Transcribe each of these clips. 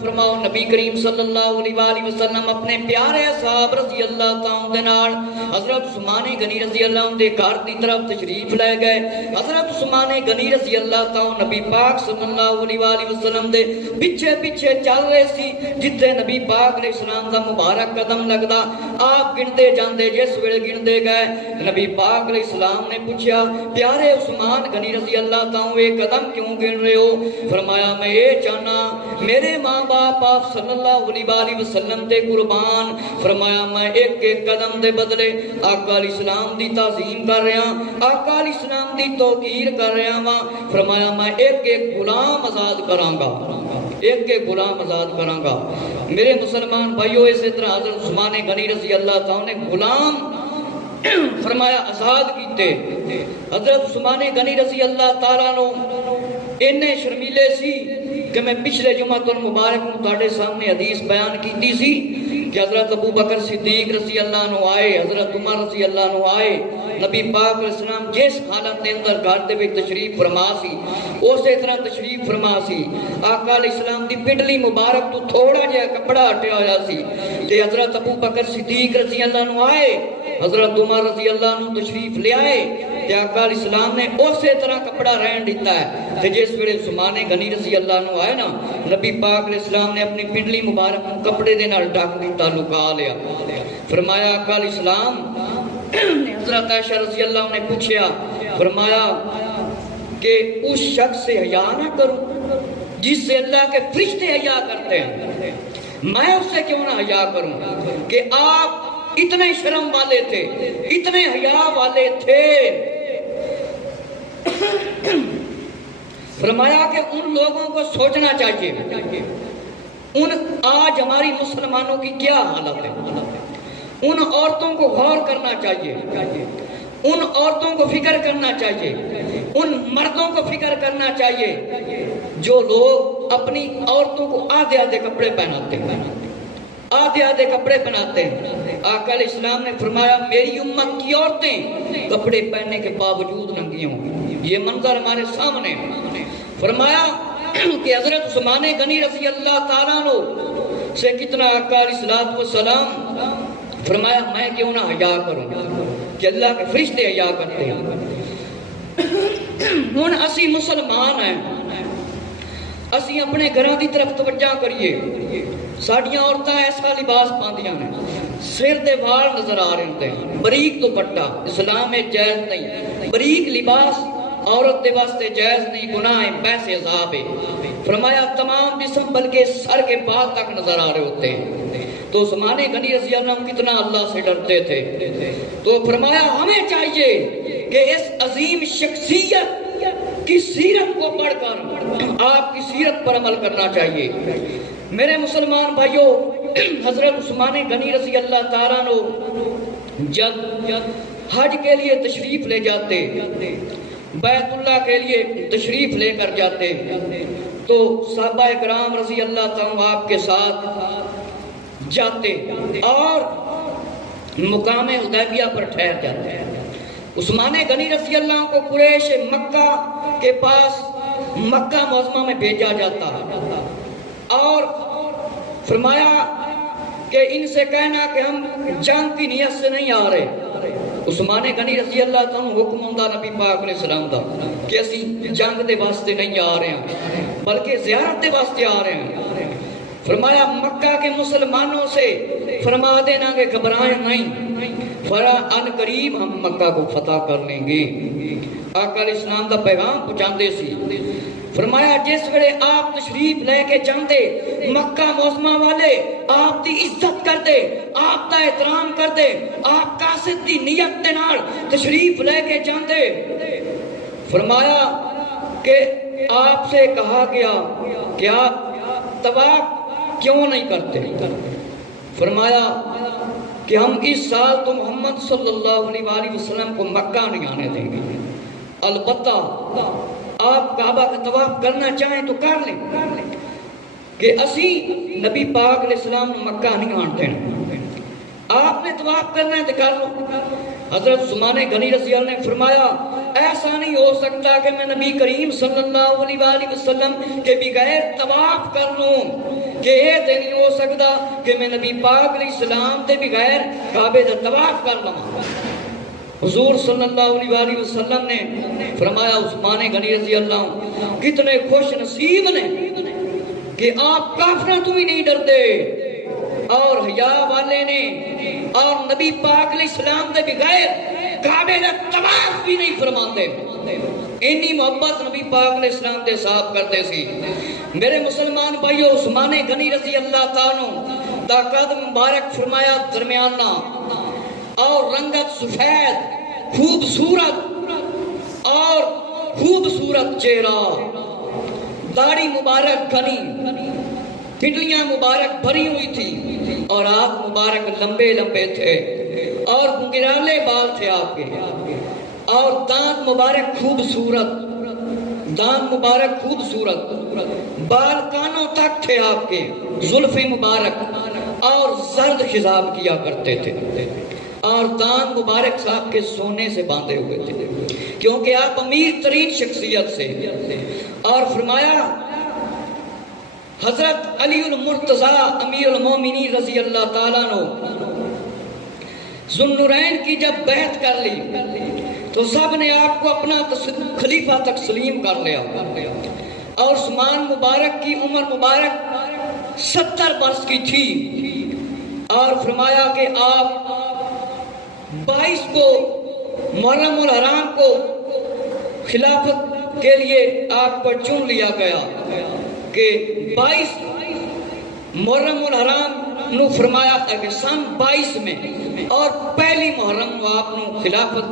فرماؤ نبی کریم صلی اللہ علیہ وآلہ وسلم اپنے پیارے صحاب رضی اللہ تعالیٰ دے نال حضرت عثمان غنی رضی اللہ عنہ دے گھر دی طرف تشریف لے گئے۔ حضرت عثمان غنی رضی اللہ تعالیٰ نبی پاک صلی اللہ علیہ وآلہ وسلم دے پیچھے پیچھے چل رہے سی، جتنے نبی پاک علیہ السلام دا مبارک قدم لگدا آپ گندے جاندے، جس ویلے گندے گئے نبی پاک علیہ السلام نے پوچھا پیارے عثمان غنی رضی اللہ تعالیٰ یہ قدم کیوں گن رہے ہو؟ فرمایا میں یہ چاہنا میرے ماں باپ آپ صلی اللہ علیہ وآلہ وسلم دے قربان، فرمایا میں ایک ایک قدم دے بدلے آقا علیہ السلام دی تعظیم کر رہا ہوں، آقا علیہ السلام دی توقیر کر رہا ہوں، فرمایا میں ایک ایک غلام آزاد کراں گا، ایک ایک غلام آزاد کراں گا۔ میرے مسلمان بھائیو، اسی طرح حضرت عثمان غنی رضی اللہ تعالیٰ نے غلام فرمایا آزاد کیتے۔ حضرت عثمان غنی رضی اللہ تعالیٰ نو انہیں شرمیلے سی کہ میں پچھلے جمعہ المبارک میں تہاڈے سامنے حدیث بیان کیتی سی کہ حضرت ابو بکر صدیق رضی اللہ عنہ آئے، حضرت عمر رضی اللہ عنہ آئے، نبی پاک علیہ السلام جس حالت دے اندر گھر دے وچ تشریف فرما سی اسی طرح تشریف فرما سی۔ آقا علیہ السلام دی پنڈلی مبارک تو تھوڑا جہا کپڑا ہٹیا ہوا سی تے حضرت ابو بکر صدیق رضی اللہ عنہ آئے، حضرت عمر رضی اللہ عنہ تشریف لے آئے تے آقا علیہ السلام نے اسی طرح کپڑا رہن دیتا ہے تے جس ویلے عثمان غنی رضی اللہ عنہ آئے نا نبی پاک علیہ السلام نے اپنی پنڈلی مبارک کو کپڑے دے نال ڈھک دیتا، لکا لیا۔ فرمایا آقا علیہ السلام نے حضرت عائشہ رضی اللہ عنہ نے پوچھا، فرمایا کہ اس شخص سے حیا نہ کروں جس سے اللہ کے فرشتے حیا کرتے ہیں، میں اس سے کیوں نہ حیا کروں کہ آپ اتنے شرم والے تھے، اتنے حیا والے تھے۔ فرمایا کہ ان لوگوں کو سوچنا چاہیے آج ہماری مسلمانوں کی کیا حالت ہے، ان عورتوں کو غور کرنا چاہیے، ان عورتوں کو فکر کرنا چاہیے، ان مردوں کو فکر کرنا چاہیے جو لوگ اپنی عورتوں کو آدھے آدھے کپڑے پہناتے ہیں، آدھے آدھے کپڑے پہناتے ہیں۔ آقا علیہ السلام نے فرمایا میری امت کی عورتیں کپڑے پہننے کے باوجود ننگی ہوں گی، یہ منظر ہمارے سامنے ہے۔ فرمایا کہ حضرت عثمان غنی رضی اللہ تعالیٰ عنہ سے کتنا آقا علیہ السلام فرمایا میں کیوں نہ حیا کروں کہ اللہ کے فرشتے حیا کرتے ہیں۔ ہن اسی مسلمان ہیں، اسی اپنے گھراں دی طرف توجہ کریے، ساڈیاں عورتاں ایسا لباس پاندیاں نے، سر دے وال نظر آ رہے ہیں، بریک دوپٹہ اسلام میں جائز نہیں، بریک لباس عورت دے واسطے جائز نہیں، گناہ ہے، پیسے عذاب ہے۔ فرمایا تمام جسم بلکہ سر کے بال تک نظر آ رہے ہوتے ہیں۔ تو عثمان غنی رضی اللہ عنہ کتنا اللہ سے ڈرتے تھے، تو فرمایا ہمیں چاہیے کہ اس عظیم شخصیت کی سیرت کو پڑھ کر آپ کی سیرت پر عمل کرنا چاہیے۔ میرے مسلمان بھائیوں، حضرت عثمان غنی رضی اللہ تعالیٰ عنہ جب حج کے لیے تشریف لے جاتے، بیت اللہ کے لیے تشریف لے کر جاتے، تو صحابہ کرام رضی اللہ تعالیٰ آپ کے ساتھ جاتے اور مقام حدیبیہ پر ٹھہر جاتے۔ عثمان غنی رضی اللہ کو قریش مکہ کے پاس مکہ معظمہ میں بھیجا جاتا اور فرمایا کہ ان سے کہنا کہ ہم جنگ کی نیت سے نہیں آ رہے۔ عثمان غنی رضی اللہ تعالیٰ حکم ہوندا نبی پاک علیہ السلام دا کہ اسی جنگ دے واسطے نہیں آ رہے ہیں بلکہ زیارت دے واسطے آ رہے ہیں۔ فرمایا مکہ کے مسلمانوں سے فرما دینا کہ گھبرائیں نہیں، ان قریب ہم مکہ کو فتح کر لیں گے۔ آقا علیہ السلام دا پیغام پہنچاندے سی۔ فرمایا جس ویلے آپ تشریف لے کے جاندے مکہ معظمہ والے آپ دی عزت کر دے، آپ دا احترام کر دے، آپ قاصد دی نیت دے نال تشریف لے کے جاندے۔ فرمایا کہ آپ سے کہا گیا کہ آپ طواف کیوں نہیں کرتے؟ فرمایا کہ ہم اس سال تو محمد صلی اللہ علیہ وآلہ وسلم کو مکہ نہیں آنے دیں گے، البتہ آپ کعبہ کا طواف کرنا چاہیں تو کر لیں، کہ اسی نبی پاک علیہ السلام نے مکہ نہیں آن دینا، آپ نے طواف کرنا ہے تو کر لو۔ حضرت عثمان غنی رضی اللہ نے فرمایا ایسا نہیں ہو سکتا کہ میں نبی کریم صلی اللہ علیہ وآلہ وسلم کے بغیر طواف کر لوں، کہ یہ تے نہیں ہو سکتا کہ میں نبی پاک علیہ السلام کے بغیر کعبے دا طواف کر لوں۔ حضور صلی اللہ علیہ وآلہ وسلم نے فرمایا عثمان غنی رضی اللہ عنہ کتنے خوش نصیب نے کہ آپ کافروں تو بھی نہیں ڈرتے اور حیا والے نے، اور نبی پاک علیہ السلام دے بغیر کعبے دا طواف بھی نہیں فرماندے۔ اتنی محبت نبی پاک علیہ السلام دے صاحب کرتے سی۔ میرے مسلمان بھائیو، عثمان غنی رضی اللہ تعالیٰ دا قد مبارک فرمایا درمیانہ اور رنگت سفید، خوبصورت چہرہ، داڑھی مبارک گھنی، پنڈلیاں مبارک بھری ہوئی تھی اور آپ مبارک لمبے لمبے تھے اور گنگرالے بال تھے آپ کے، اور دانت مبارک خوبصورت، بال کانوں تک تھے آپ کے، زلف مبارک اور زرد خضاب کیا کرتے تھے، اور دانت مبارک صاحب کے سونے سے باندھے ہوئے تھے کیونکہ آپ امیر ترین شخصیت سے۔ اور فرمایا حضرت علی المرتضیٰ امیر المومنین رضی اللہ تعالیٰ عنہ ذوالنورین کی جب بیعت کر لی تو سب نے آپ کو اپنا خلیفہ تسلیم کر لیا، اور عثمان مبارک کی عمر مبارک 70 برس کی تھی، اور فرمایا کہ آپ 22 کو محرم الحرام کو خلافت کے لیے آپ کو چن لیا گیا کہ 22 محرم الحرام نو فرمایا تھا کہ سن 22 میں، اور پہلی محرم آپ نو خلافت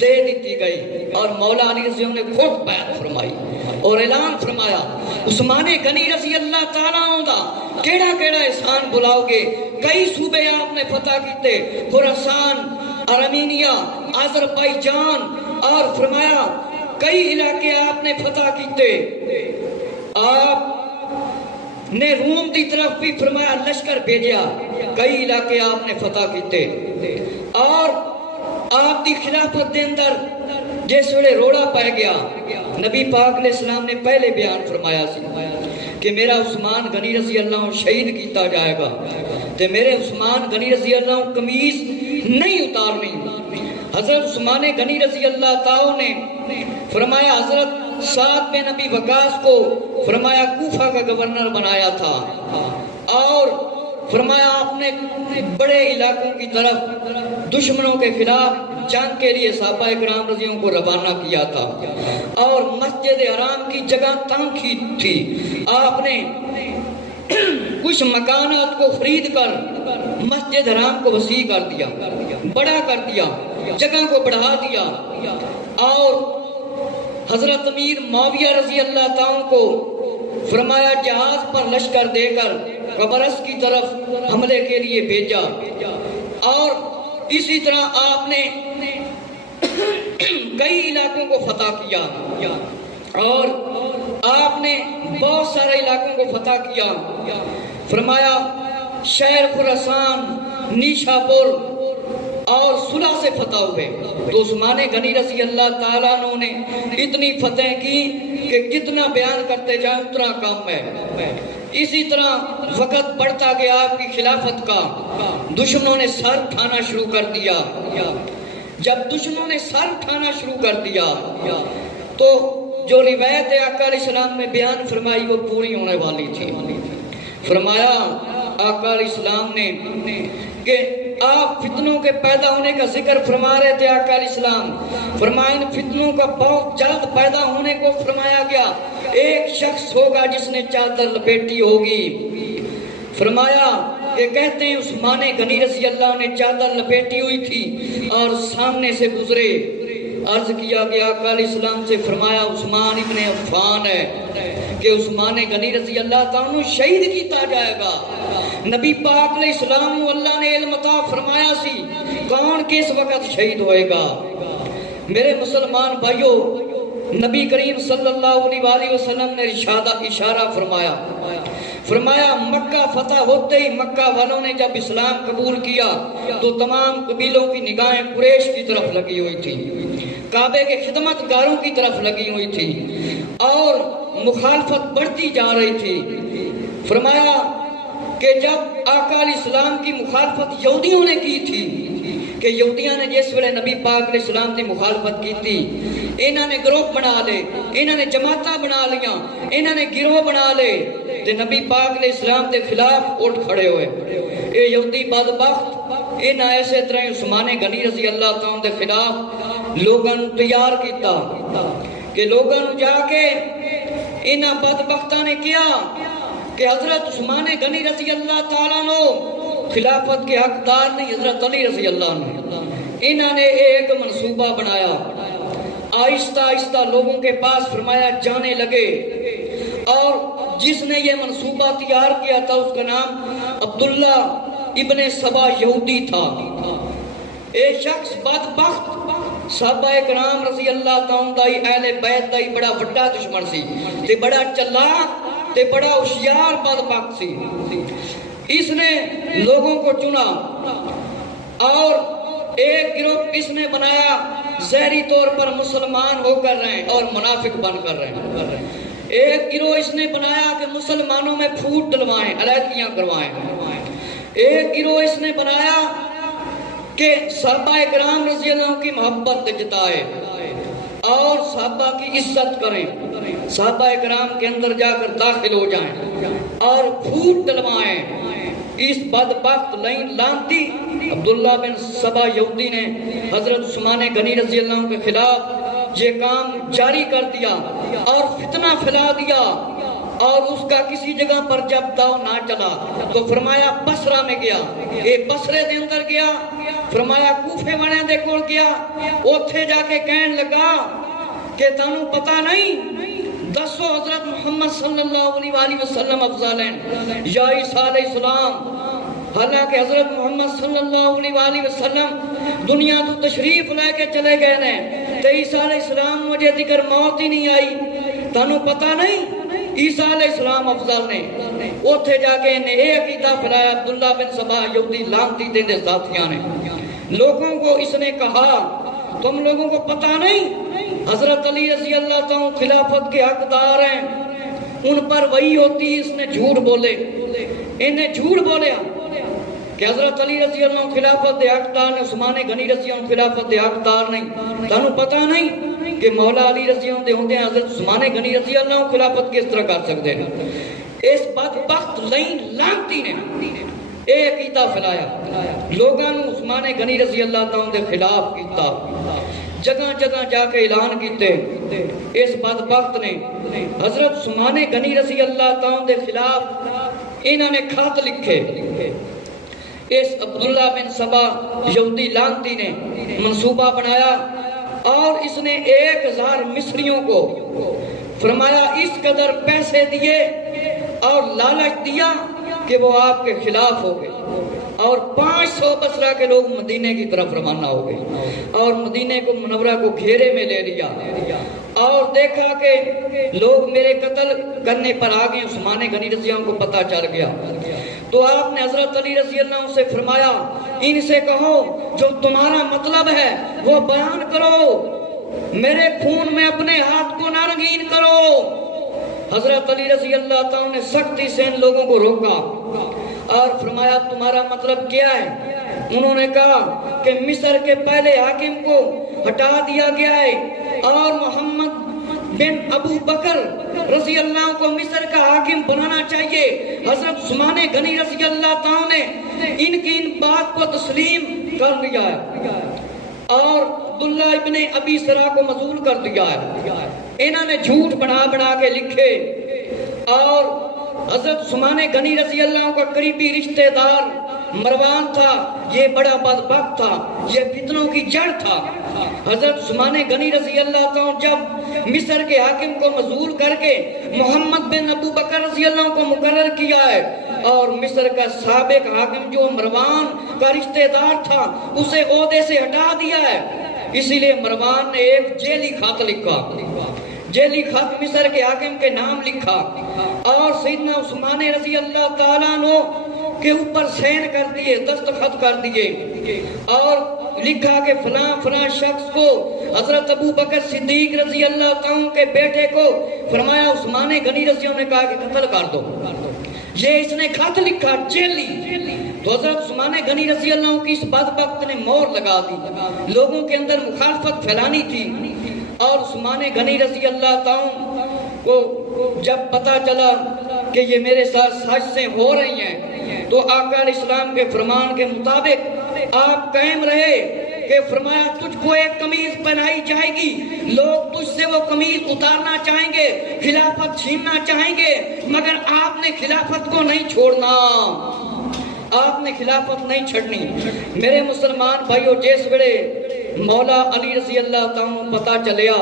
دے دیتی گئی، اور مولا علی رضی اللہ نے خود بیعت فرمائی اور اعلان فرمایا عثمان غنی رضی اللہ تعالیٰ عنہ کیڑا کیڑا احسان بلاؤ گے۔ کئی صوبے آپ نے فتح کیتے، خراسان، ارمینیا، آذربائیجان، اور فرمایا کئی علاقے آپ نے فتح کیتے۔ آپ نے روم دی طرف بھی فرمایا لشکر بھیجیا، کئی علاقے آپ نے فتح کیتے، اور آپ دی خلافت دے اندر جس ویلے روڑا پائے گیا نبی پاک علیہ السلام نے پہلے بیان فرمایا سی کہ میرا عثمان غنی رضی اللہ عنہ شہید کیتا جائے گا، تے میرے عثمان غنی رضی اللہ عنہ قمیض نہیں اتارنی۔ حضرت عثمان غنی رضی اللہ تعالیٰ نے فرمایا حضرت سعد بن ابی وقاص کو فرمایا کوفہ کا گورنر بنایا تھا، اور فرمایا آپ نے بڑے علاقوں کی طرف دشمنوں کے خلاف جنگ کے لیے صحابہ کرام رضیوں کو روانہ کیا تھا، اور مسجد حرام کی جگہ تنگ کی تھی، آپ نے کچھ مکانات کو خرید کر مسجد حرام کو وسیع کر دیا، بڑا کر دیا، جگہ کو بڑھا دیا، اور حضرت امیر معاویہ رضی اللہ تعالیٰ کو فرمایا جہاز پر لشکر دے کر قبرص کی طرف حملے کے لیے بھیجا، اور اسی طرح آپ نے کئی علاقوں کو فتح کیا، اور آپ نے بہت سارے علاقوں کو فتح کیا۔ فرمایا شہر خراسان، نیشا پور اور صلح سے فتح ہوئے۔ تو عثمان غنی رضی اللہ تعالیٰ عنہ نے اتنی فتح کی کہ کتنا بیان کرتے جائیں اتنا کم ہے۔ اسی طرح وقت بڑھتا گیا آپ کی خلافت کا، دشمنوں نے سر اٹھانا شروع کر دیا۔ جب دشمنوں نے سر اٹھانا شروع کر دیا تو جو روایت آقا علیہ السلام نے بیان فرمائی وہ پوری ہونے والی تھی۔ فرمایا آقا علیہ السلام نے کہ آپ فتنوں کے پیدا ہونے کا ذکر فرما رہے تھے، آقا علیہ السلام فرمایا ان فتنوں کا بہت جلد پیدا ہونے کو فرمایا گیا، ایک شخص ہوگا جس نے چادر لپیٹی ہوگی۔ فرمایا کہ کہتے ہیں عثمان غنی رضی اللہ نے چادر لپیٹی ہوئی تھی اور سامنے سے گزرے، عرض کیا گیا آقا علیہ السلام سے، فرمایا عثمان ابن عفان ہے کہ عثمان غنی رضی اللہ تعالیٰ شہید کیتا جائے گا۔ نبی پاک علیہ السلام اللہ نے علم عطا فرمایا سی کون کس وقت شہید ہوئے گا۔ میرے مسلمان بھائیو، نبی کریم صلی اللہ علیہ وآلہ وسلم نے اشارہ فرمایا مکہ فتح ہوتے ہی مکہ والوں نے جب اسلام قبول کیا تو تمام قبیلوں کی نگاہیں قریش کی طرف لگی ہوئی تھی۔ کعبے کے خدمت گاروں کی طرف لگی ہوئی تھی اور مخالفت بڑھتی جا رہی تھی۔ فرمایا کہ جب آقا علیہ السلام کی مخالفت یہودیوں نے کی تھی کہ یہودیاں نے جس ویلے نبی پاک علیہ السلام کی مخالفت کی تھی، انہوں نے گروہ بنا لے، انہوں نے جماعتاں بنا لیا، انہوں نے گروہ بنا لے تے نبی پاک علیہ السلام کے خلاف اٹھ کھڑے ہوئے۔ اے یہودی بدبخت انہاں ایسے طرح عثمان غنی رضی اللہ تعالیٰ کے خلاف لوگوں تیار کیتا کہ لوگوں جا کے انہاں بدبختاں نے کیا کہ حضرت عثمان غنی رضی اللہ تعالیٰ نو خلافت کے حقدار نہیں، حضرت علی رضی اللہ عنہ۔ انہوں نے ایک منصوبہ بنایا، آہستہ آہستہ لوگوں کے پاس فرمایا جانے لگے، اور جس نے یہ منصوبہ تیار کیا تھا اس کا نام عبداللہ ابن سبا یہودی تھا۔ ایک شخص بدبخت صحابہ کرام رضی اللہ تعالیٰ دائی اہل بیت دائی بڑا بڑا دشمن سی تے بڑا چلاک تے بڑا ہوشیار بدبخت سی۔ اس نے لوگوں کو چنا اور ایک گروپ اس نے بنایا ظاہری طور پر مسلمان ہو کر رہے ہیں اور منافق بن کر رہے ہیں۔ ایک گروہ اس نے بنایا کہ مسلمانوں میں پھوٹ ڈلوائیں، علیحدگیاں کروائیں۔ ایک گروہ اس نے بنایا کہ صحابہ کرام رضی اللہ عنہ کی محبت جتائے اور صحابہ کی عزت کریں، صحابہ کرام کے اندر جا کر داخل ہو جائیں اور پھوٹ ڈلوائیں۔ اس بدبخت لعنتی عبداللہ بن سبا یہودی نے حضرت عثمان غنی رضی اللہ عنہ کے خلاف یہ کام جاری کر دیا اور فتنہ پھیلا دیا، اور اس کا کسی جگہ پر جب داؤ نہ چلا تو فرمایا بصرہ میں گیا، یہ بصرے دے اندر گیا، فرمایا کوفے والے دے کول گیا، اوتھے جا کے کہن لگا کہ تانوں پتہ نہیں دسو حضرت محمد صلی اللہ علیہ وسلم افضل ہیں یا عیسیٰ علیہ السلام؟ حالانکہ حضرت محمد صلی اللہ علیہ وسلم دنیا تو تشریف لے کے چلے گئے ہیں تو عیسیٰ علیہ السلام مجھے ذکر موت ہی نہیں آئی، تانوں پتہ نہیں عیسیٰ علیہ السلام افضل نے؟ اوتھے جا کے انہیں ایک عقیدہ پھیلایا عبداللہ بن سبا یہودی لعنتی دے ساتھیاں نے۔ لوگوں کو اس نے کہا تم لوگوں کو پتہ نہیں حضرت علی رضی اللہ تعالیٰ خلافت کے حقدار ہیں، ان پر وہی ہوتی ہے، اس نے جھوٹ بولے، انہیں جھوٹ بولیا کہ حضرت علی رضی اللہ عنہ خلافت کے حقدار نے، عثمان غنی رضی اللہ عنہ خلافت کے حقدار نہیں۔ تانوں پتہ نہیں کہ مولا علی رضی اللہ عنہ ہوندے حضرت عثمان غنی رضی اللہ عنہ خلافت کس طرح کر سکتے ہیں؟ اس بدبخت لعنتی نے ایک عقیدہ پھیلایا، لوگوں نے عثمان غنی رضی اللہ عنہ کے خلاف کیتا، جگہ جگہ جا کے اعلان کیتے۔ اس بدبخت نے حضرت عثمان غنی رضی اللہ عنہ کے خلاف انہوں نے خط لکھے۔ اس عبداللہ بن سبا یہودی لعنتی نے منصوبہ بنایا اور اس نے 1000 مصریوں کو فرمایا اس قدر پیسے دیے اور لالچ دیا کہ وہ آپ کے خلاف ہو گئے، اور 500 بصرہ کے لوگ مدینے کی طرف روانہ ہو گئے اور مدینے کو منورہ کو گھیرے میں لے لیا اور دیکھا کہ لوگ میرے قتل کرنے پر آ گئے۔ عثمان غنی رضی اللہ عنہ کو پتہ چل گیا تو آپ نے حضرت علی رضی اللہ عنہ سے فرمایا ان سے کہو جو تمہارا مطلب ہے وہ بیان کرو، میرے خون میں اپنے ہاتھ کو نہ رنگین کرو۔ حضرت علی رضی اللہ تعالیٰ نے سختی سے ان لوگوں کو روکا اور فرمایا تمہارا مطلب کیا ہے؟ انہوں نے کہا کہ مصر کے پہلے حاکم کو ہٹا دیا گیا ہے اور محمد بن ابو بکر رضی اللہ عنہ کو مصر کا حاکم بنانا چاہیے۔ حضرت عثمان غنی رضی اللہ تعالیٰ نے ان کی ان بات کو تسلیم کر لیا ہے اور عبداللہ ابن ابی سرا کو مظہور کر دیا ہے۔ انہوں نے جھوٹ بنا بنا کے لکھے اور حضرت عثمان غنی رضی اللہ عنہ کا قریبی رشتہ دار مروان تھا، یہ بڑا بدبخت تھا، یہ فتنوں کی جڑ تھا۔ حضرت عثمان غنی رضی اللہ عنہ جب مصر کے حاکم کو مظہور کر کے محمد بن ابو بکر رضی اللہ عنہ کو مقرر کیا ہے اور مصر کا سابق حاکم جو مروان کا رشتہ دار تھا اسے عہدے سے ہٹا دیا ہے، اسی لیے مروان نے ایک جیلی خط لکھا، جیلی خط مصر کے حاکم کے نام لکھا اور سیدنا عثمان رضی اللہ تعالیٰ عنہ کے اوپر سین کر دیے، دستخط کر دیے اور لکھا کہ فلاں فلاں شخص کو حضرت ابو بکر صدیق رضی اللہ تعالیٰ کے بیٹے کو فرمایا عثمان غنی رضی اللہ نے کہا کہ قتل کر دو. یہ اس نے خط لکھا جیلی. تو حضرت عثمان غنی رضی اللہ کی اس بدبخت نے مور لگا دی. لوگوں کے اندر مخالفت پھیلانی تھی اور عثمان غنی رضی اللہ تعالیٰ کو جب پتا چلا کہ یہ میرے ساتھ سازشیں ہو رہی ہیں تو آقا علیہ السلام کے فرمان کے مطابق آپ قائم رہے کہ فرمایا تجھ کو ایک قمیض پہنائی جائے گی، لوگ تجھ سے وہ قمیض اتارنا چاہیں گے، خلافت چھیننا چاہیں گے، مگر آپ نے خلافت کو نہیں چھوڑنا، آپ نے خلافت نہیں چھڑنی. میرے مسلمان بھائیو، جس ویلے مولا علی رضی اللہ تعالیٰ پتا چلیا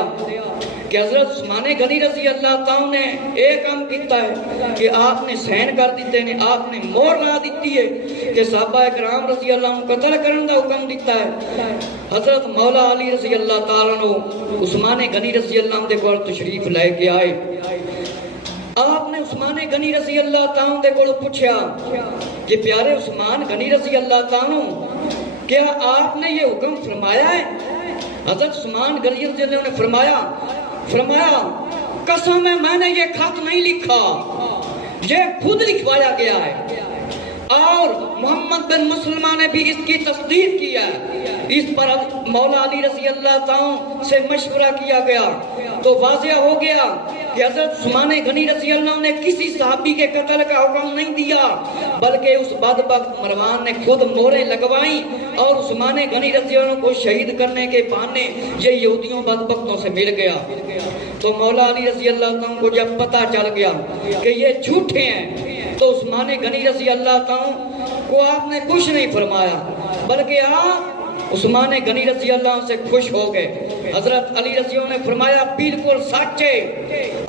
کہ حضرت عثمان غنی رضی اللہ تعالیٰ نے ایک کام کیتا ہے کہ آپ نے سین کر دیتے ہیں، آپ نے مور لا دیتی ہے کہ صحابہ کرام رضی اللہ عنہ قتل کرنے کا حکم دیتا ہے. حضرت مولا علی رضی اللہ تعالیٰ نے عثمان غنی رضی اللہ عنہ دے کول تشریف لے کے آئے. آپ نے عثمان غنی رضی اللہ تعالیٰ دے کول پوچھا کہ پیارے عثمان غنی رضی اللہ تعالیٰ کیا آپ نے یہ حکم فرمایا ہے؟ حضرت عثمان غنی رضی اللہ نے فرمایا قسم ہے میں نے یہ خط نہیں لکھا، یہ خود لکھوایا گیا ہے اور محمد بن مسلمہ نے بھی اس کی تصدیق کی ہے. اس پر مولا علی رضی اللہ تعالیٰ سے مشورہ کیا گیا تو واضح ہو گیا کہ حضرت عثمان غنی رضی اللہ نے کسی صحابی کے قتل کا حکم نہیں دیا، بلکہ اس بدبخت مروان نے خود موریں لگوائیں اور عثمان غنی رضی اللہ کو شہید کرنے کے بہانے یہ یہودیوں بدبختوں سے مل گیا. تو مولا علی رضی اللہ تعالیٰ کو جب پتا چل گیا کہ یہ جھوٹے ہیں تو عثمان غنی رضی اللہ تعالیٰ کو آپ نے کچھ نہیں فرمایا، بلکہ آپ عثمان غنی رضی اللہ سے خوش ہو گئے. حضرت علی رضی اللہ نے فرمایا بالکل سچ ہے،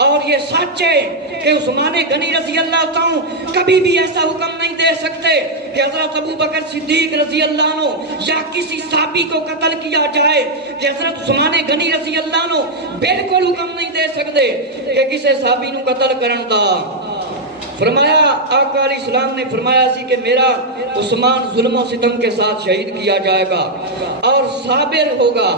اور یہ سچ ہے کہ عثمان غنی رضی اللہ تعالیٰ کبھی بھی ایسا حکم نہیں دے سکتے کہ حضرت ابو بکر صدیق رضی اللہ عنہ یا کسی صحابی کو قتل کیا جائے. کہ حضرت عثمان غنی رضی اللہ عنہ بالکل حکم نہیں دے سکتے کہ کسی صحابی نو قتل کرن دا. فرمایا آقا علیہ السلام نے فرمایا سی کہ میرا عثمان ظلم و ستم کے ساتھ شہید کیا جائے گا اور صابر ہوگا.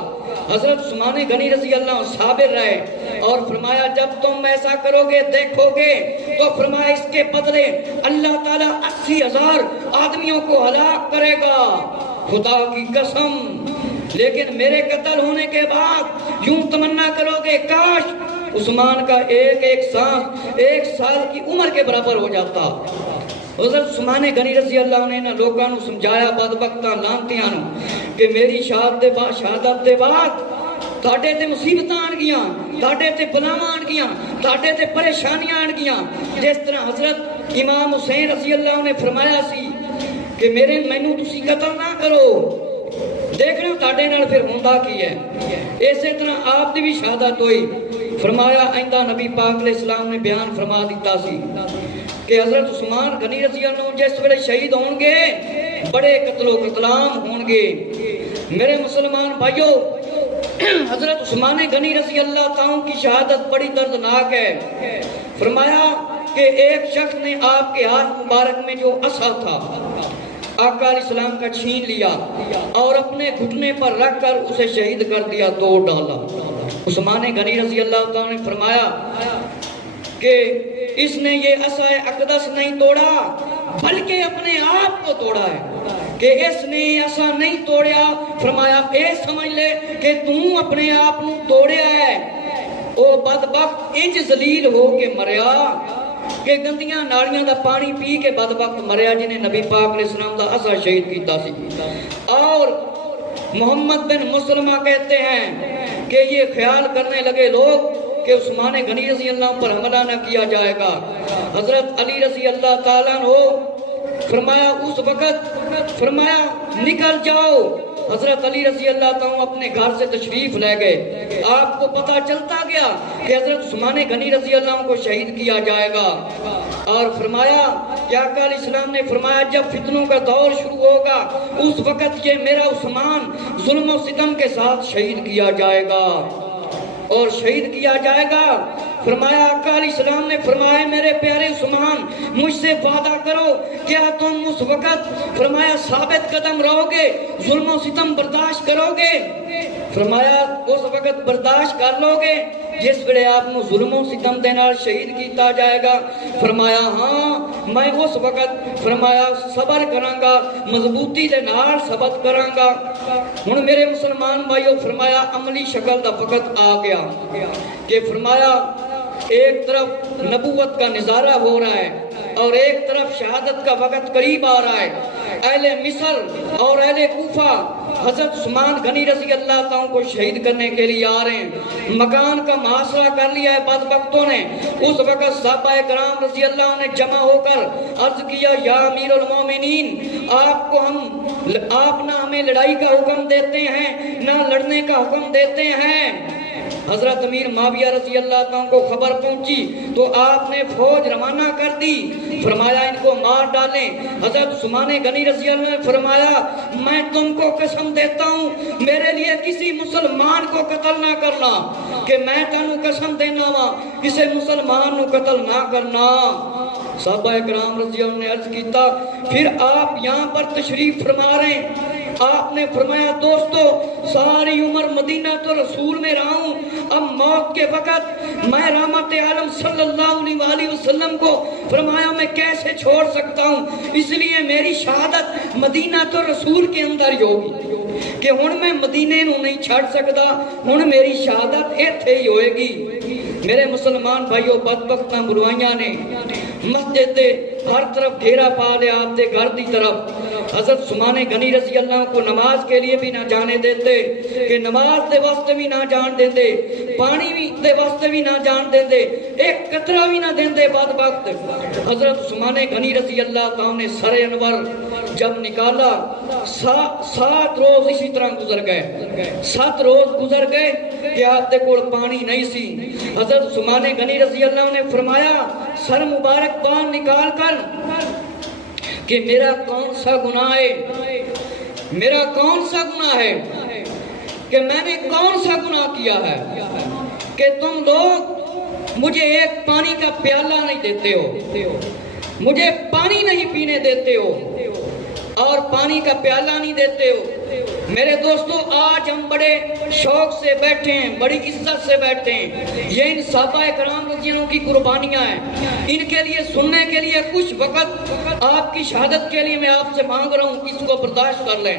حضرت عثمان غنی رضی اللہ صابر رہے اور فرمایا جب تم ایسا کرو گے دیکھو گے تو فرمایا اس کے بدلے اللہ تعالیٰ 80,000 آدمیوں کو ہلاک کرے گا، خدا کی قسم. لیکن میرے قتل ہونے کے بعد یوں تمنا کرو گے کاش عثمان کا ایک سانس 1 سال کی عمر کے برابر ہو جاتا. حضرت عثمان غنی رضی اللہ عنہ نے لوگوں کو سمجھایا بدبختاں لانتیاں کہ میری شہادت دے بعد تاڑے تے مصیبتاں آن گیاں، تاڑے تے بلاواں آن گیاں، تاڑے تے پریشانیاں آن گیاں. جس طرح حضرت امام حسین رضی اللہ عنہ نے فرمایا سی کہ مینوں تسی قتل نہ کرو، دیکھنا تاڑے نال پھر ہوندا کی ہے. اسی طرح آپ دی بھی شہادت ہوئی. فرمایا آئندہ نبی پاک علیہ السلام نے بیان فرما دیتا سی کہ حضرت عثمان غنی رضی اللہ عنہ جس ویلے شہید ہون گے بڑے قتل و قتلام ہون گے. میرے مسلمان بھائیو، حضرت عثمان غنی رضی اللہ تعالیٰ کی شہادت بڑی دردناک ہے. فرمایا کہ ایک شخص نے آپ کے ہاتھ مبارک میں جو عصا تھا آقا علیہ السلام کا چھین لیا اور اپنے گھٹنے پر رکھ کر اسے شہید کر دیا، توڑ ڈالا. عثمان غنی رضی اللہ تعالیٰ نے فرمایا کہ اس نے یہ عصا اقدس نہیں توڑا بلکہ اپنے آپ کو توڑا ہے، کہ اس نے عصا نہیں توڑیا. فرمایا اے سمجھ لے کہ تم اپنے آپ کو توڑیا ہے. او بدبخت انج ذلیل ہو کے مریا کہ گندیاں نالیاں دا پانی پی کے بدبخت مریا جنہیں نبی پاک علیہ السلام دا عصا شہید کیتا سی. اور محمد بن مسلمہ کہتے ہیں کہ یہ خیال کرنے لگے لوگ کہ عثمان غنی رضی اللہ پر حملہ نہ کیا جائے گا. حضرت علی رضی اللہ تعالیٰ نے فرمایا اس وقت فرمایا نکل جاؤ. حضرت علی رضی اللہ تعالیٰ اپنے گھر سے تشریف لے گئے. آپ کو پتا چلتا گیا کہ حضرت عثمان غنی رضی اللہ کو شہید کیا جائے گا. اور فرمایا کہ آقا علیہ السلام نے فرمایا جب فتنوں کا دور شروع ہوگا اس وقت یہ میرا عثمان ظلم و ستم کے ساتھ شہید کیا جائے گا. اور شہید کیا جائے گا فرمایا آقا علیہ السلام نے فرمایا میرے پیارے عثمان مجھ سے وعدہ کرو کیا تم اس وقت فرمایا ثابت قدم رہو گے ظلم و ستم برداشت کرو گے فرمایا اس وقت برداشت کر لو گے جس ویلے آپ کو ظلم و ستم دے نال شہید کیتا جائے گا فرمایا ہاں میں اس وقت فرمایا صبر کراں گا مضبوطی دے نال صبر کراں گا ہن میرے مسلمان بھائیو فرمایا عملی شکل دا وقت آ گیا کہ فرمایا ایک طرف نبوت کا نظارہ ہو رہا ہے اور ایک طرف شہادت کا وقت قریب آ رہا ہے اہل مصر اور اہل کوفہ حضرت عثمان غنی رضی اللہ تعالیٰ کو شہید کرنے کے لیے آ رہے ہیں مکان کا محاصرہ کر لیا ہے بدبختوں نے اس وقت صحابہ کرام رضی اللہ عنہ نے جمع ہو کر عرض کیا یا امیر المومنین آپ نہ ہمیں لڑائی کا حکم دیتے ہیں نہ لڑنے کا حکم دیتے ہیں حضرت امیر معاویہ رضی اللہ عنہ کو خبر پہنچی تو آپ نے فوج روانہ کر دی فرمایا ان کو مار ڈالیں حضرت عثمان غنی رضی اللہ عنہ نے فرمایا میں تم کو قسم دیتا ہوں میرے لیے کسی مسلمان کو قتل نہ کرنا کہ میں تانوں قسم دینا وا کسی مسلمان نو قتل نہ کرنا صحابہ کرام رضی اللہ عنہ نے عرض کیتا پھر آپ یہاں پر تشریف فرما رہے ہیں آپ نے فرمایا دوستو ساری عمر مدینہ تو رسول میں رہا ہوں اب موت کے وقت میں رحمت عالم صلی اللہ علیہ وسلم کو فرمایا میں کیسے چھوڑ سکتا ہوں اس لیے میری شہادت مدینہ تو رسول کے اندر ہی ہوگی کہ ہن میں مدینے نو نہیں چھڑ سکتا ہن میری شہادت ایتھے ہی ہوئے گی میرے مسلمان بھائیو بدبختاں برائیاں نے مسجد دے ہر طرف گھیرا پا لیا آپ دے گھر دی طرف حضرت عثمان غنی رضی اللہ کو نماز کے لیے بھی نہ جانے دیتے کہ نماز دے واسطے بھی نہ جان دیندے پانی بھی دے واسطے بھی نہ جان دیندے ایک قطرہ بھی نہ دیندے بدبخت حضرت عثمان غنی رضی اللہ تعالیٰ نے سر انور جب نکالا 7 روز اسی طرح گزر گئے 7 روز گزر گئے کہ آپ دے کول پانی نہیں سی حضرت عثمان غنی رضی اللہ نے فرمایا سر مبارک بان نکال کر کہ میرا کون سا گناہ ہے میرا کون سا گناہ ہے کہ میں نے کون سا گناہ کیا ہے کہ تم لوگ مجھے ایک پانی کا پیالہ نہیں دیتے ہو مجھے پانی نہیں پینے دیتے ہو اور پانی کا پیالہ نہیں دیتے ہو میرے دوستو آج ہم بڑے شوق سے بیٹھے ہیں بڑی عزت سے بیٹھے ہیں یہ ان صحابہ کرام رضی اللہ عنہ کی قربانیاں ہیں ان کے لیے سننے کے لیے کچھ وقت آپ کی شہادت کے لیے میں آپ سے مانگ رہا ہوں اس کو برداشت کر لیں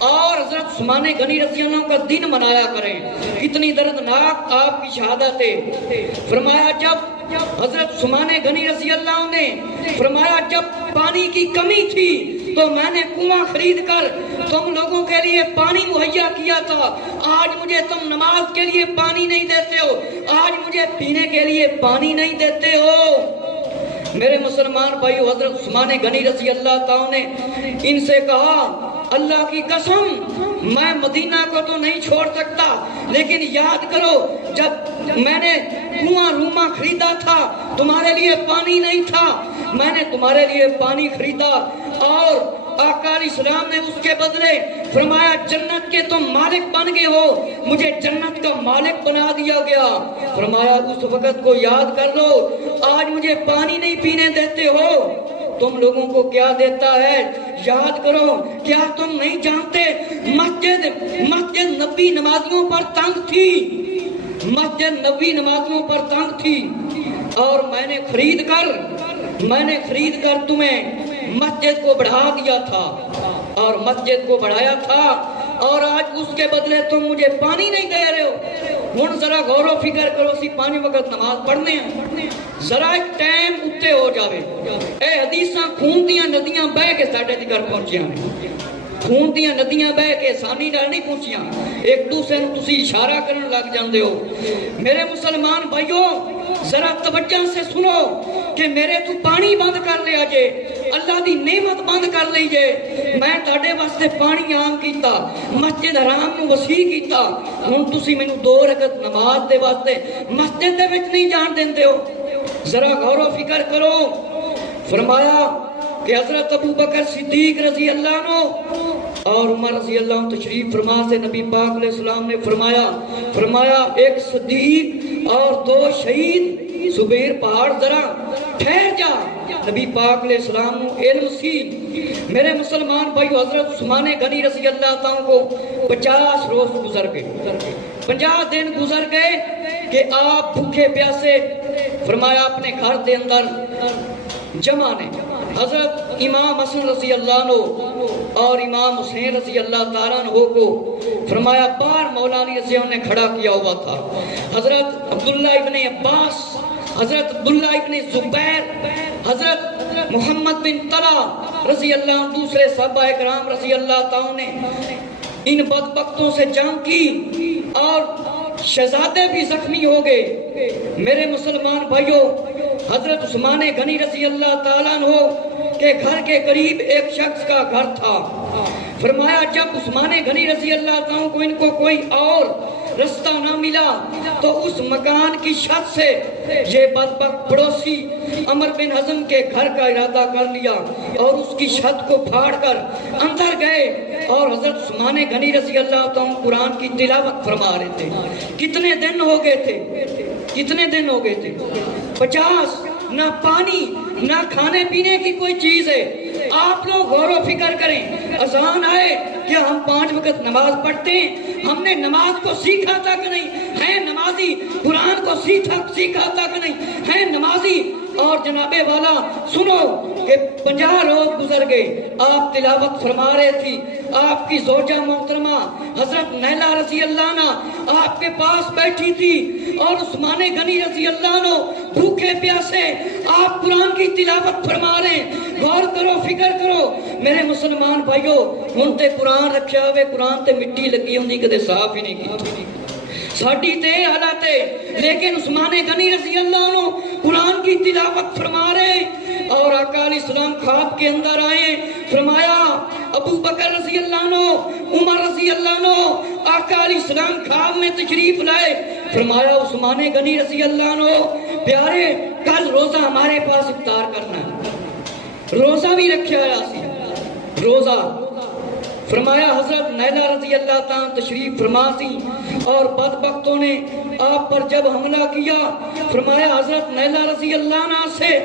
اور حضرت عثمان غنی رضی اللہ عنہ کا دن منایا کریں کتنی دردناک آپ کی شہادت ہے فرمایا جب حضرت عثمان غنی رضی اللہ عنہ نے فرمایا جب پانی کی کمی تھی تو میں نے کنواں خرید کر تم لوگوں کے لیے پانی مہیا کیا تھا آج مجھے تم نماز کے لیے پانی نہیں دیتے ہو آج مجھے پینے کے لیے پانی نہیں دیتے ہو میرے مسلمان بھائی حضرت عثمان غنی رضی اللہ تعالیٰ نے ان سے کہا اللہ کی قسم میں مدینہ کو تو نہیں چھوڑ سکتا لیکن یاد کرو جب میں نے کنواں روما خریدا تھا تمہارے لیے پانی نہیں تھا میں نے تمہارے لیے پانی خریدا اور آقا علیہ السلام نے اس کے بدلے فرمایا جنت کے تم مالک بن گئے ہو مجھے جنت کا مالک بنا دیا گیا فرمایا اس وقت کو یاد کر لو آج مجھے پانی نہیں پینے دیتے ہو تم لوگوں کو کیا دیتا ہے یاد کرو کیا تم نہیں جانتے مسجد نبی نمازیوں پر تنگ تھی مسجد نبی نمازیوں پر تنگ تھی اور میں نے خرید کر تمہیں مسجد کو بڑھا دیا تھا اور مسجد کو بڑھایا تھا اور آج اس کے بدلے تم مجھے پانی نہیں دے رہے ہو ہن ذرا غور و فکر کرو سی 5 وقت نماز پڑھنے ہیں ذرا ایک ٹائم اتے ہو جاوے اے حدیثاں خون دیاں ندیاں بہ کے ساڈے تک پہنچیاں خون دیاں ندیاں بہ کے آسانی نال نہیں پہنچیاں ایک دوسرے نوں تسی اشارہ کرن لگ جاندے ہو میرے مسلمان بھائیو ذرا توجہ سے سنو کہ میرے تو پانی بند کر لیا جے اللہ دی نعمت بند کر لئی جے میں تہاڈے واسطے پانی عام کیتا مسجد حرام نو وسیع کیتا ہن تسی مینوں 2 رکعت نماز دے واسطے مسجد دے وچ نہیں جان دیندے ہو ذرا غور و فکر کرو فرمایا کہ حضرت ابو بکر صدیق رضی اللہ عنہ اور عمر رضی اللہ عنہ تشریف فرما سے نبی پاک علیہ السلام نے فرمایا ایک صدیق اور 2 شہید زبیر پہاڑ ذرا ٹھہر جا. نبی پاک علیہ السلام علم سی. میرے مسلمان بھائی حضرت عثمان غنی رضی اللہ تعالیٰ کو 50 روز گزر گئے, 50 دن گزر گئے کہ آپ بھوکے پیاسے فرمایا اپنے گھر دے اندر جمع نے. حضرت امام حسن رضی اللہ عنہ اور امام حسین رضی اللہ تعالیٰ عنہ کو فرمایا باہر مولانا رضی اللہ نے کھڑا کیا ہوا تھا. حضرت عبداللہ ابن عباس, حضرت عبداللہ ابن زبیر, حضرت محمد بن طلحہ رضی اللہ عنہ, دوسرے صحابہ کرام رضی اللہ تعالیٰ نے ان بدبختوں سے جنگ کی اور شہزادے بھی زخمی ہو گئے. میرے مسلمان بھائیوں, حضرت عثمان غنی رضی اللہ تعالیٰ عنہ کے گھر کے قریب ایک شخص کا گھر تھا. فرمایا جب عثمان غنی رضی اللہ تعالیٰ کو ان کو کوئی اور رستہ نہ ملا تو اس مکان کی چھت سے یہ بدبخت پڑوسی عمر بن حزم کے گھر کا ارادہ کر لیا اور اس کی چھت کو پھاڑ کر اندر گئے اور حضرت عثمان غنی رضی اللہ تعالیٰ قرآن کی تلاوت فرما رہے تھے. کتنے دن ہو گئے تھے, کتنے دن ہو گئے تھے؟ 50. نہ پانی نہ کھانے پینے کی کوئی چیز ہے. آپ لوگ غور و فکر کریں, اذان آئے کیا ہم 5 وقت نماز پڑھتے ہیں؟ ہم نے نماز کو سیکھا تک نہیں ہے نمازی, قرآن کو سیکھا تک نہیں ہے نمازی. اور جناب والا سنو کہ 50 روز گزر گئے, آپ تلاوت فرما رہے تھی. آپ کی زوجہ محترمہ حضرت نیلہ رضی اللہ عنہ آپ کے پاس بیٹھی تھی اور عثمان غنی رضی اللہ عنہ بھوکے پیاسے آپ قرآن کی تلاوت فرما رہے ہیں. غور کرو, فکر کرو میرے مسلمان بھائیو. ہن تے قرآن رکھیا ہوئے, قرآن تے مٹی لگی ہوندی کدے صاف ہی نہیں کی ساڈی تے حالت ہے. لیکن عثمان غنی رضی اللہ عنہ قرآن کی تلاوت فرما رہے اور آقا علیہ السلام خواب کے اندر آئے. فرمایا ابو بکر رضی اللہ عنہ, عمر رضی اللہ عنہ, آقا علیہ السلام خواب میں تشریف لائے. فرمایا عثمان غنی رضی اللہ عنہ پیارے کل روزہ ہمارے پاس افطار کرنا ہے. روزہ بھی رکھا ہے سی روزہ. فرمایا حضرت نیلہ رضی اللہ تعالیٰ تشریف فرما سی اور بدبختوں نے آپ پر جب حملہ کیا فرمایا حضرت نیلہ رضی اللہ عنہ سے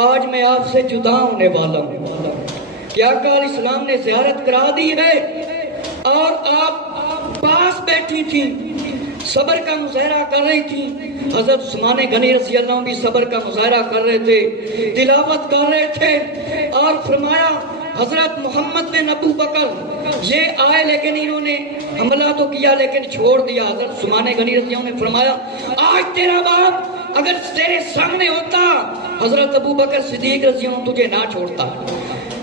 آج میں آپ سے جدا ہونے والا ہوں. کیا آقا علیہ السلام نے زیارت کرا دی ہے اور آپ پاس بیٹھی تھی, صبر کا مظاہرہ کر رہی تھی. حضرت عثمان غنی رضی اللہ عنہ بھی صبر کا مظاہرہ کر رہے تھے, تلاوت کر رہے تھے. اور فرمایا حضرت محمد بن ابو بکر یہ آئے لیکن انہوں نے حملہ تو کیا لیکن چھوڑ دیا. حضرت عثمان غنی رضی اللہ عنہ نے فرمایا آج تیرا باپ اگر تیرے سامنے ہوتا حضرت ابو بکر صدیق رضی اللہ عنہ تجھے نہ چھوڑتا.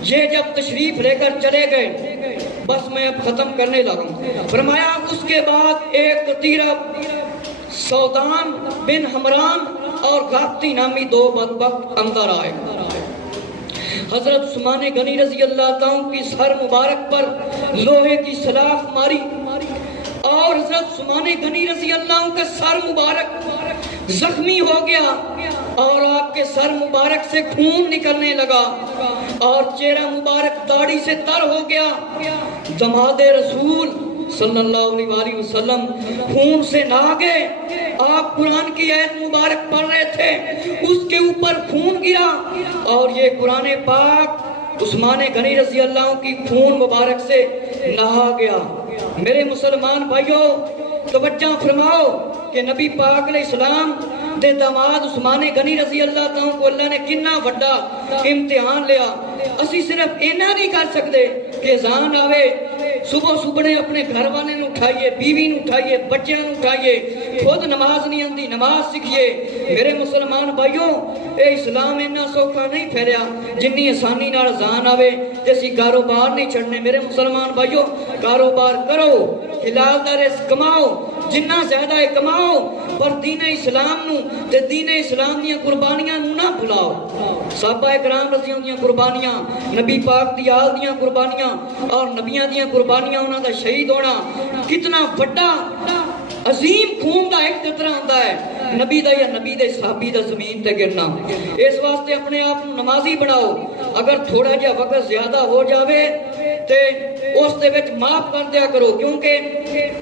یہ جب تشریف لے کر چلے گئے بس میں اب ختم کرنے لگا. فرمایا اس کے بعد ایک قطیرہ سودان بن حمران اور غابتی نامی 2 بدبخت اندر آئے. حضرت عثمان غنی رضی اللہ تعالیٰ کی سر مبارک پر لوہے کی سلاخ ماری اور حضرت عثمان غنی رضی اللہ عنہ کا سر مبارک زخمی ہو گیا اور آپ کے سر مبارک سے خون نکلنے لگا اور چہرہ مبارک داڑھی سے تر ہو گیا. دماد رسول صلی اللہ علیہ وسلم خون سے نہا گئے. آپ قرآن کی آیت مبارک پڑھ رہے تھے, اس کے اوپر خون گرا اور یہ قرآن پاک عثمان غنی رضی اللہ عنہ کی خون مبارک سے نہا گیا. میرے مسلمان بھائیوں توجہ فرماؤ کہ نبی پاک علیہ السلام دے داماد عثمان غنی رضی اللہ تعالیٰ کو اللہ نے کتنا بڑا امتحان لیا. اسی صرف اینا نہیں کر سکتے کہ اذان آوے صبح صبح اپنے گھر والے نو اٹھائیے, بیوی نو اٹھائیے, بچیاں نو اٹھائیے, خود نماز نہیں آندی نماز سکھیے. میرے مسلمان بھائیوں اے اسلام اینا سوکھا نہیں پھیلیا جنی آسانی نال اذان آوے جیسی کاروبار نہیں چھڑنے. میرے مسلمان بھائیوں کاروبار کرو, حلال دا رزق کماؤ, جنہ زیادہ ہے کماؤ, پر دین اسلام نو تے دین اسلام دیاں قربانیاں نو نہ بھلاؤ. صحابہ کرام رضی اللہ دیاں قربانیاں, نبی پاک دی آل دیاں قربانیاں اور نبیاں دیاں قربانیاں, انہاں دا شہید ہونا کتنا بڑا عظیم خون دا ایک قطرہ ہوندا ہے نبی دا یا نبی دے صحابی دا زمین تے گرنا. اس واسطے اپنے آپ نمازی بناؤ. اگر تھوڑا جہا وقت زیادہ ہو جاوے تے اس دے وچ معاف کر دیا کرو، کیونکہ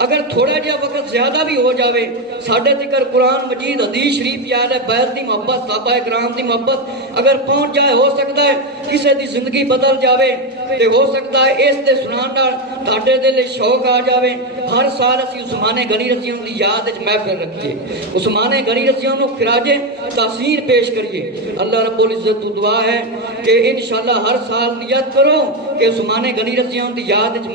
اگر تھوڑا جہا وقت زیادہ بھی ہو جاوے ساڈے تکر قرآن مجید حدیث شریف یاد ہے، بیت دی محبت، صحابہ کرام دی محبت اگر پہنچ جائے، ہو سکتا ہے کسی دی زندگی بدل جاوے، تے ہو سکتا ہے اس دے سنان نال تہاڈے دل شوق آ جاوے۔ ہر سال اسی عثمان غنی رضی اللہ عنہ دی یاد وچ محفل رکھیے، عثمان غنی رضی اللہ عنہ خراج تحسین پیش کریے۔ اللہ رب العزت تو دعا ہے کہ انشاءاللہ ہر سال نیت کرو کہ عثمان غنی رضی اللہ عنہ دی یاد وچ